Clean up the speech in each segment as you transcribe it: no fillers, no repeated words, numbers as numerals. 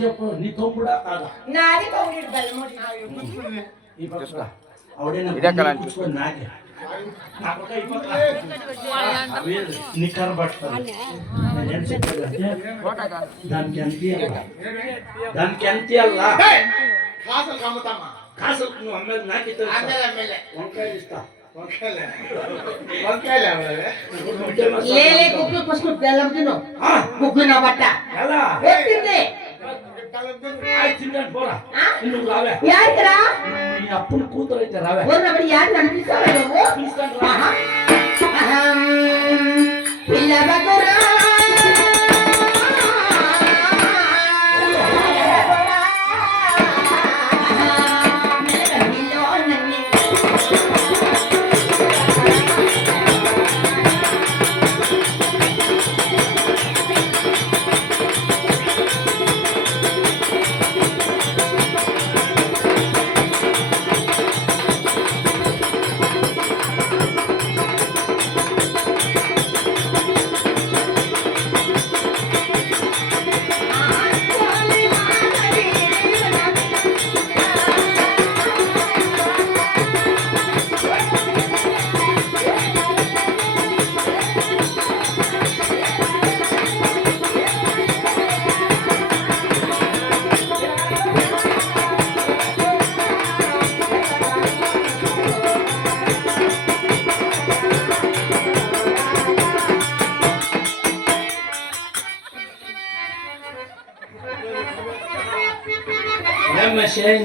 చెప్పు నీ తమ్ముడా కాదా నాది నాకే నిక్కర పట్టుకోవాలి దానికి ఎంత కాసులు నువ్వు అమ్మేది నాకే వంకాయలు ఇస్తా బెల్లం తిను ముగ్గు నా బట్ట అప్పుడు కూతురు అయితే రావే పిల్ల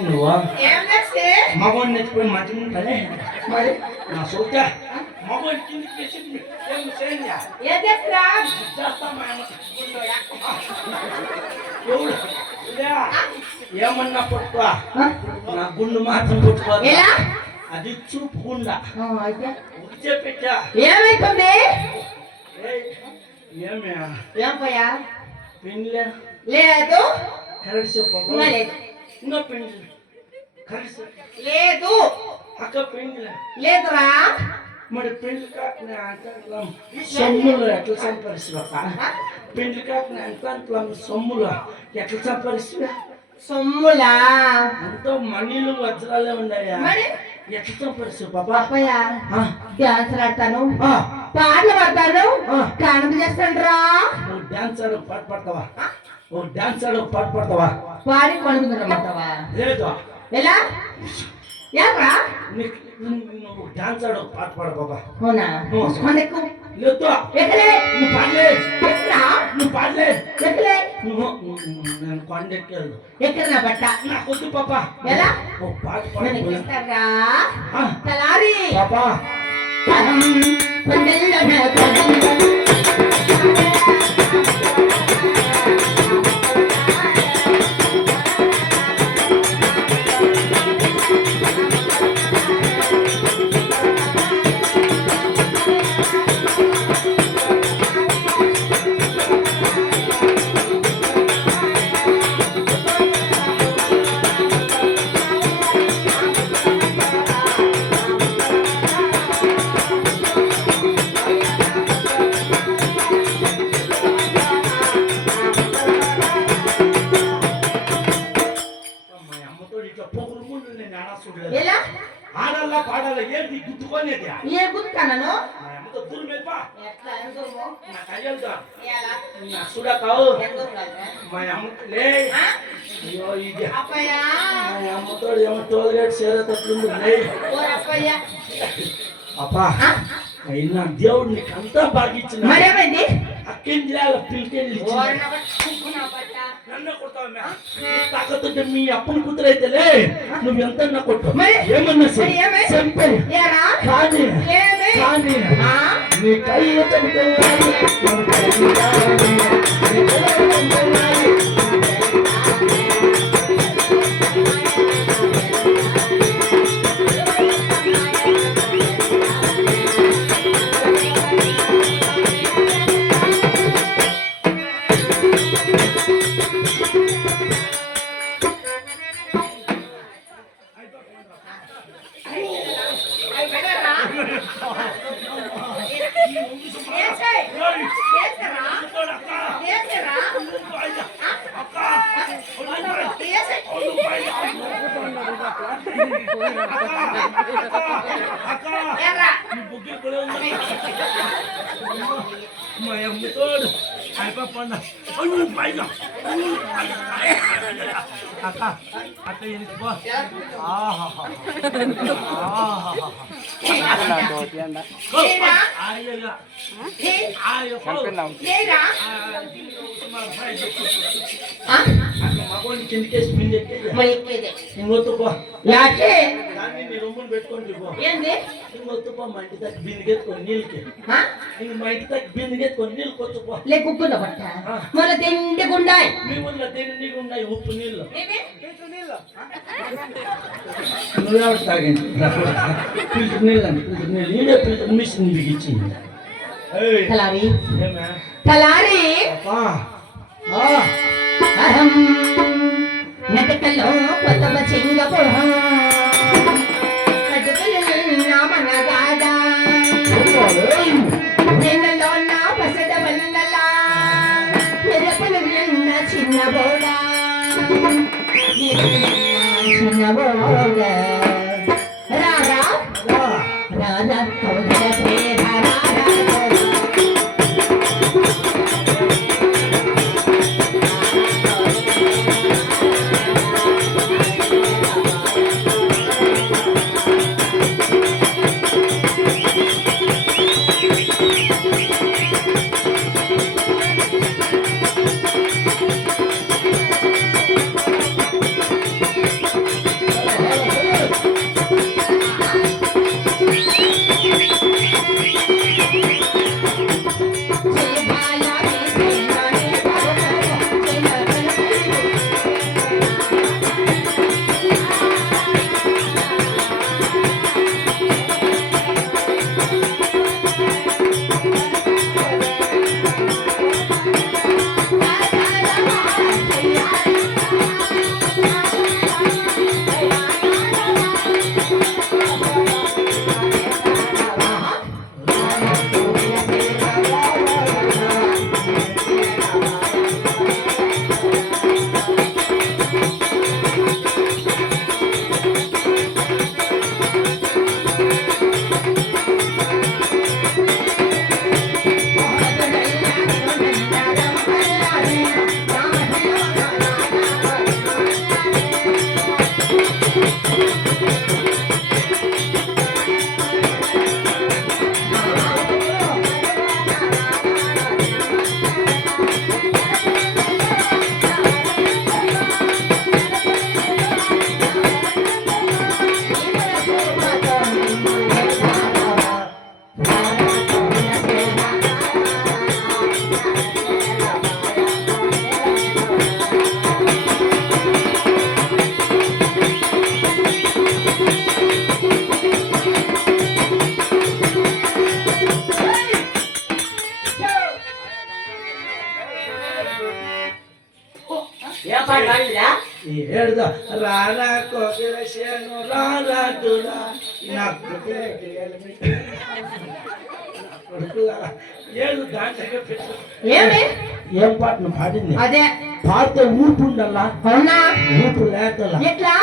నువ్వు మగవాడిని నెచ్చిపోయి మంచిగా ఉంటుంది మరి నా సోచ మగవాడి ఏమన్నా పట్టుకో నా గుండు మాత్రం పట్టుకో అది చూపుకుండా పెట్టా ఏమైతుంది ఏమయ్యా పెళ్ళి లేదు కరెక్ట్ చెప్పు ఇంకా పెళ్ళి లేదు అక్క పెళ్ళి లేదురా మరి పెళ్లి కాకుండా సొమ్ములు ఎట్లా సంపాదిస్తున్నా పెళ్లి కాకుండా ఎంత సొమ్ములు ఎట్లా సంపాదిస్తున్నా సొమ్ములా ఎంతో మనీలు వజ్రాలే ఉన్నాయా ఎట్లా సంపాదిస్తావు పాపయ్య డాన్స్ ఆడతాను పాటలు పాడతాను కానుక చేస్తాను రా నువ్వు డాన్స్ ఆడు పాట పాడతావా నువ్వు డాన్స్ ఆడు పాట పాడతావా పాడి కొనుక్కుంటావా లేదు ఎలా ఎవరా నువ్వు డాన్స్ ఆడు పాట పాడు బాబా అవునా లేదు ఎక్కలే నువ్వు పాడలే ఎక్కడా నువ్వు పాడలే ఎక్కలే నువ్వు నేను కొండెక్కాను ఎక్కడ నా బట్ట నాకు వద్దు పాపా ఎలా ఓ పాట పాడు తలారి పాపా ఆడల్లా పాడాల ఏంటి గుర్తుకోనేది ఏ గుర్తుకన్నాను మా అమ్మలే అయ్యో ఇది మా అమ్మతో ఏమో టోల్గేట్ చేరేటట్లుంది అప్పా అయినా దేవుడు నీకు అంతా బాగిచ్చిన మరేమైంది అక్కేంటి పిలికెళ్ళి నన్ను కొడతావా తాకతుంటే మీ అప్పుని కూతురైతేలే నువ్వు ఎంత కొట్టు ఏమన్నా కానీ కానీ నీ కై మా అమ్మతోడు అయిపోయిన పైగా అక్క అక్క ఎనికిపో మగోని కిందకేసి రొమ్మును పెట్టుకోండి ఇంకొత్తుపో మా ఇంటి దగ్గర బిందుకెత్తుకొని నీళ్ళకి మా ఇంటి దగ్గర బిందుకెత్తుకొని నీళ్ళు కొచ్చుపో లేకున్న పట్ట మన తిండిగుండాయి మీ ఊళ్ళో తిండి ఉన్నాయి ఉప్పు నీళ్ళు నువ్వెవరు తాగండి ఫిల్టర్ నీళ్ళు అండి ఫిల్టర్ నీళ్ళు ఈడే ఫిల్టర్ మిషన్ బిగించింది తలారి తలారి అహం నటకలో కొత్తవ చింగపురం అటుకలు నామనగాదా నెలలో నా పసద వల్లలా మెరపలు నిన్న చిన్నబోడా చిన్నబోడా రారా రారా కౌదర ప్రేరా ಹೇಳ್ದ ರಾರ ಕೋಕಿಲ ಶೇನು ರಾರ ದುರ ఏడు దాంట్లో పెట్టు ఏం పాటను పాడింది అదే పాడితే ఊపు ఉండాలా అవునా ఊపు లేకలా ఎట్లా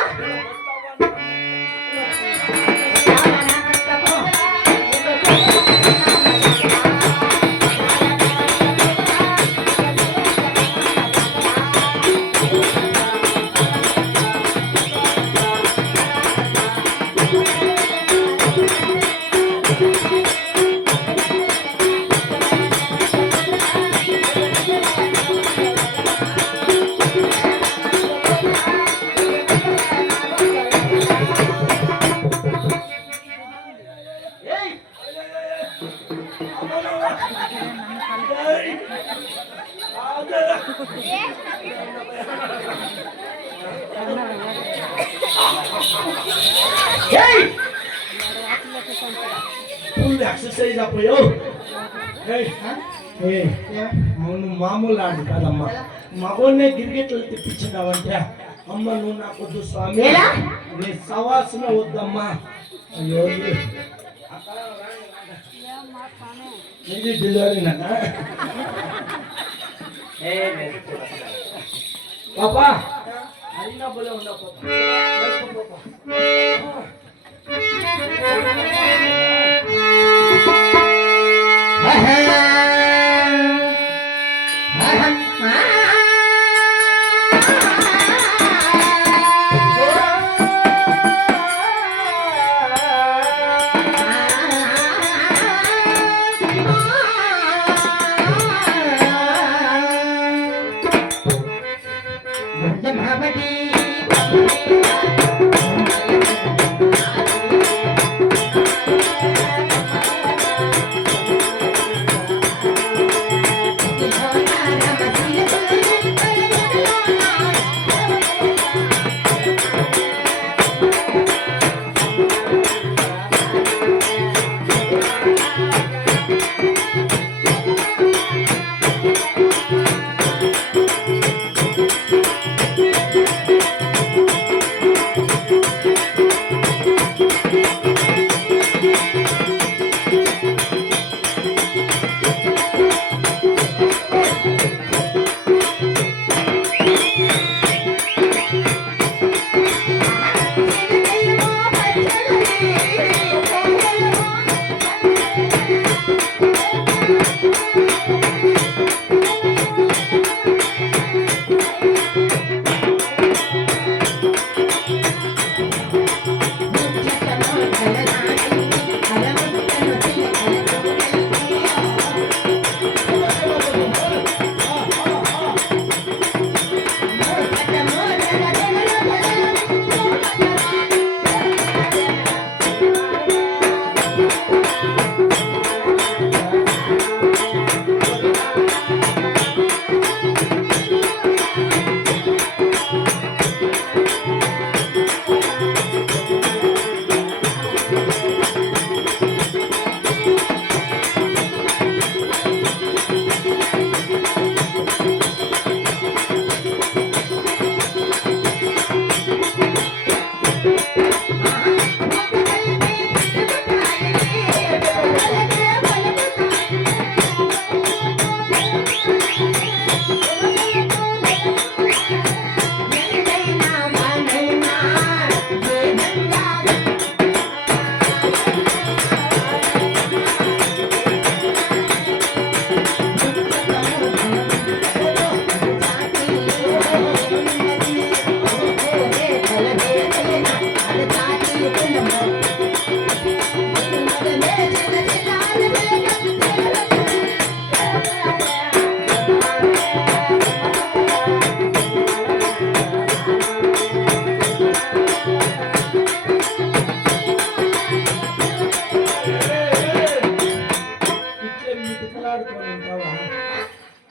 ఫుల్ ఎక్సర్సైజ్ అప్పుడు మామూలు ఆడు కాదమ్మా మగోన్నే గిరిగిట్లు తెప్పించినావంటే అమ్మ నువ్వు నాకు వద్దు స్వామి నీ సవాసన వద్దమ్మా అయ్యో ఇది డెలివరీ నాక పాపా అయినా బోలే ఉన్నా పాపా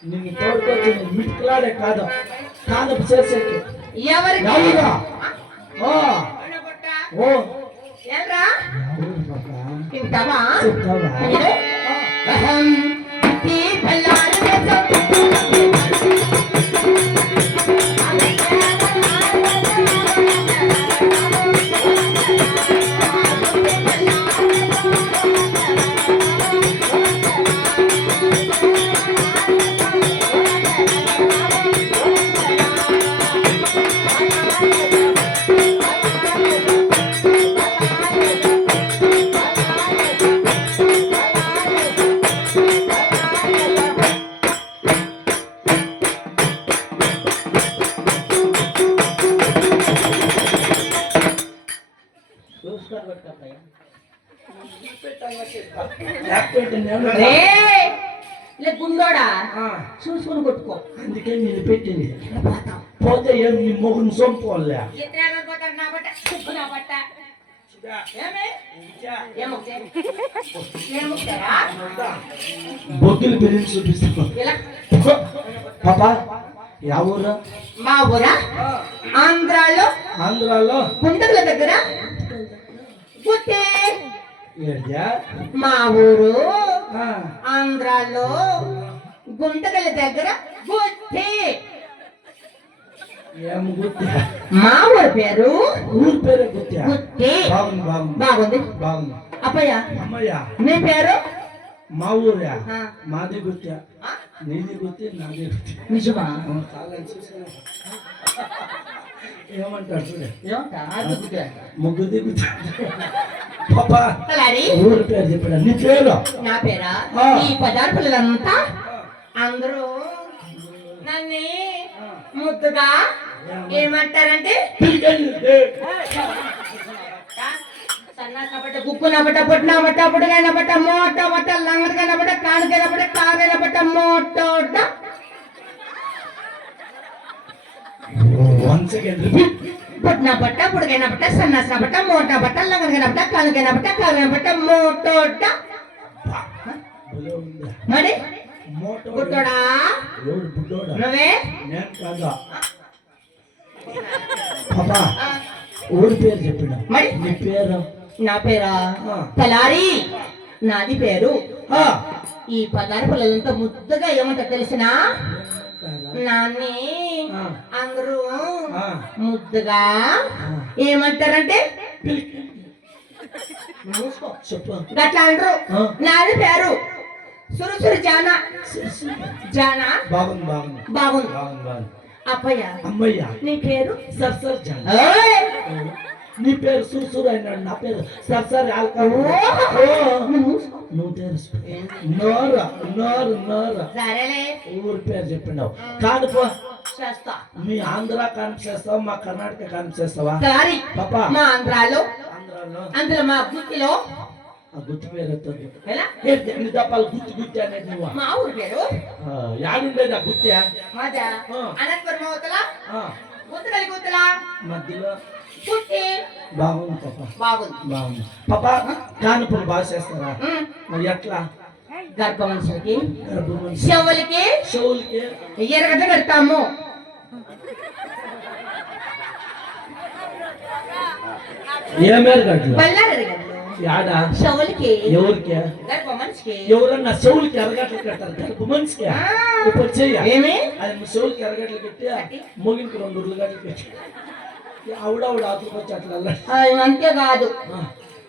నిన్ను తోడుకొచ్చి మిటికలాడే కాదు కాదపు చేసేకి ఎవరికి ఎవరురా? ఓ ఓ ఏంరా ఎవరు బాబా? తింటావా చెప్తావా? అహం ఈ పల్లారు గుండోడా చూసుకుని కొట్టుకో అందుకే నేను పెట్టింది పోతే ఏం నీ మొగుని సొంపోలే బొగ్గులు పెరిగి చూపిస్తాను పాపా యా ఊరు మా ఊరా ఆంధ్రాలో ఆంధ్రాలో గుంటల దగ్గర గుట్టే ఏడ్యా మా ఊరు ఆ, ఆంధ్రాలో గుంటగల దగ్గర గుట్టి ఏం గుర్తు మా ఊరు పేరు ఊరి పేరే గుర్తా గుట్టి బాగుంది బాగుంది బాగుంది బాగుంది అప్పయ్య అమ్మయ్యా నీ పేరు మా ఊరా ఆ. మాది గుర్తా ఆ? నీది గుర్తి నాది గుర్తి నిజమా ఏమంటారు చూడే ఏమంటా? అది గుట్టే అంట. ముగ్గురు గుర్తి పాపా తలారి ఊరి పేరు చెప్పాడు నీ పేరు నా పేరా ఆ. ఈ పదార్థులంతా అందరూ నన్ను ముద్దుగా ఏమంటారంటే సన్నాసబట్ట గుక్కునబట్ట పుట్టినబట్ట పుడుగైనబట్ట మోటబట్ట లంగడికైనబట్ట కానుకైనబట్ట కాగైనబట్ట మోటోట వన్స్ అగైన్ రిపీట్ పుట్టినబట్ట పుడుగైనబట్ట సన్నాసనబట్ట మోటబట్ట లంగడికైనబట్ట కానుకైనబట్ట కాగైనబట్ట మోటోట మరి మోటో గుట్టోడా ఎవడు బుడ్డోడా నువ్వే నేను కాదా పాపా ఊరి పేరు చెప్పిన మరి నీ పేరు నా పేరా ఆ. తలారి నాది పేరు ఆ. ఈ పదారు పిల్లలంతా ముద్దుగా ఏమంటారు తెలిసినా ఏమంటారా? నాన్ని ఆ. అందరూ ఆ. ముద్దుగా ఆ. ఏమంటారంటే పిలికి. మూసుకో. చెప్పు గట్లా అంటారు ఆ. నాది పేరు సురుసురు జానా సరే, సరే. జానా బాగుంది బాగుంది బాగుంది బాగుంది బాగుంది అప్పయ్య అమ్మయ్య నీ పేరు సర్ సర్ జాన్ ఓయ్! నీ పేరు సురుసురు అయినాడు నా పేరు సర్ సర్ ఆల్కహాల్. ఓ! ఓ. నువ్వు మూసుకో. నువ్వు తెలుసు నోరు నోరు నోరు సరేలే ఊరి పేరు చెప్పినావు కాదుపో చేస్తా మీ ఆంధ్ర కాన్పిస్తావా మా కర్ణాటక కాన్పిస్తావా తలారి పాపా మా ఆంధ్రాలో ఆంధ్రాలో అందులో మా గుత్తిలో ఆ గుర్తు పేరు ఎత్తదు ఎలా ఎన్ని దప్పాలు గుర్తు గుర్తు అనేది నువ్వు మా ఊరి పేరు యాడుండేది ఆ గుర్తు మాదా ఆ. అనంతపురం అవతల గుత్తగలి గుత్తల మధ్యలో గుత్తి బాగుంది పాప బాగుంది బాగుంది పాప కానుపులు బాగా చేస్తారా ఉమ్. మరి ఎట్లా గర్భ మనుషులకి గర్భం మనిషి. చెవులకి చెవులకి ఎరగట కడతాము ఏమేరు గట్లు బల్లారి గడ్డలు యాడా చెవులకి ఎవరికి గర్భ మనిషికి ఎవరన్నా చెవులకి ఎరగట్లు కట్టారు గర్భ మనిషికి ఆ. ఇప్పుడు చెయ్య ఏమి అది చెవులకి ఎరగట్లు కట్టి ముగింకి 2 ఉర్లగడ్డలు పెట్టి ఆవిడావిడ ఆతులకు వచ్చి అట్లా అల్లాడి. అంతే కాదు ఆ,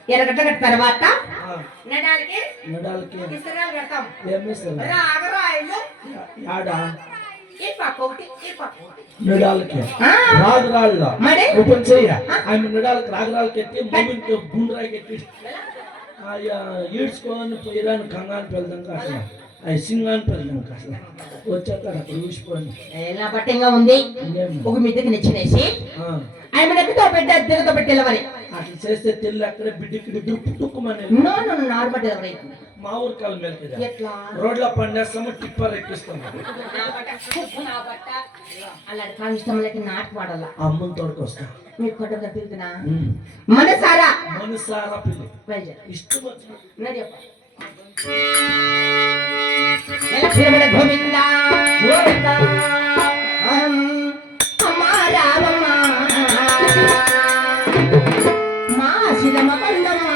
ఎరగట కట్టిన తర్వాత ఆ, నడాలకి నడాలకి ఇస్తరాలు కడతాం ఏమేస్తారు రాగరాయిలు యాడా ఈ పక్క ఒకటి ఈ పక్క ఒకటి నడాలకి ఆ. రాగురాళ్ళ మరి ఓపెన్ చెయ్య ఆమె నడాలకి రాగురాళ్ళకి ఎత్తి ముగింకి గుండ్రాకి ఎత్తి ఈడ్చుకొని పోయిరాని కంగాని పెళ్దాం అట్లా అవి సింగాని పెళ్దాం అట్లా వచ్చేస్తాడు అక్కడ ఊసిపోయి ఎలా బట్టంగా ఉంది ఇంకేం ఒక మిద్దకి నిచ్చినేసి ఆ, ఆయన నెక్కుతో పెట్టి అద్దెలతో పెట్టి వెళ్ళమని అట్లా చేస్తే తెల్లి అక్కడే బిడ్డకి దుక్కుమని నో నో నార్మల్ డెలివరీ మా ఊరి కాలం మీద ఎట్లా రోడ్ల పండేస్తాము టిప్పర్ ఎక్కిస్తాము నా బట్ట కుప్పు నా బట్ట అలాంటి కానిష్టంలోకి నాటు పాడాల అమ్మని తోడుకొస్తాం మీరు కొట్టగా పిలుతున్నా మనసారా మనసారా పిల్లి వెళ్ళ ఇష్టం వచ్చినట్టు నా చెప్ప ఎలా గోవిందా గోవిందా అమ్మా రామమ్మ మా శిలమ కొండమ్మ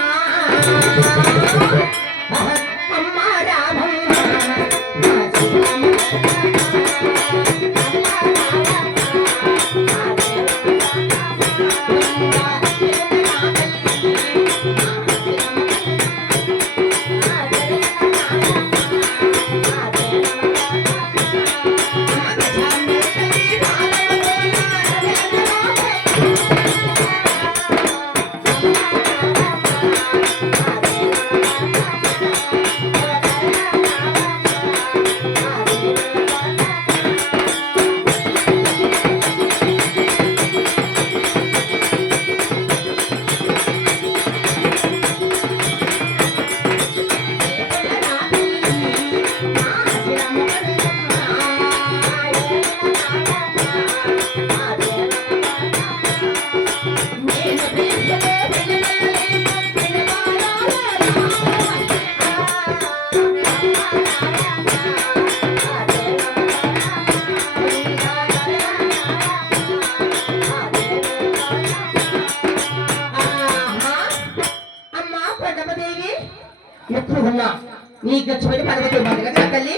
అమ్మా రామమ్మ మా శిలమ ఎప్పుడు ఉన్నా నీ గచ్చిపెట్టి పర్వతం పండుగ తల్లి